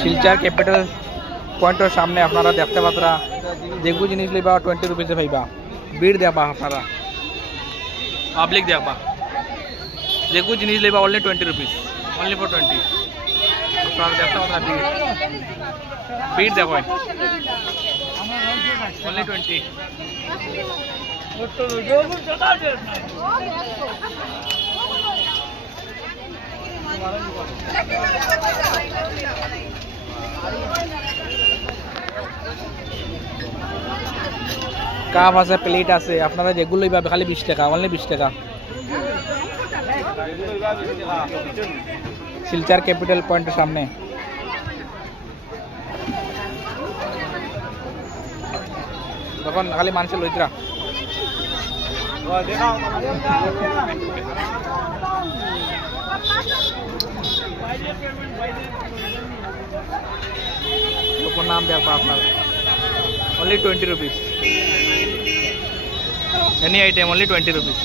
শিলচর ক্যাপিটাল পয়েন্টের সামনে আপনারা দেখতে পাত্রা যেগু জিনিস লইবা 20 রুপিসে পাইবা। ভিড় দেখবা আপনারা, পাবলিক দেখবা, যেগু জিনিস লইবা অনলি 20 রুপিস, অনলি ফর 20। আপনারা দেখতে পাত্রা ভিড়, ভিড় দেখো অনলি 20। কাপ আছে, প্লেট আছে, আপনারা যেগুলো লইবা খালি 20 টাকা, অনলি 20 টাকা। শিলচর ক্যাপিটাল পয়েন্টের সামনে। তখন খালি মানুষের লইতরা নাম দেখবা আপনার, only 20 rupees, any item only 20 rupees।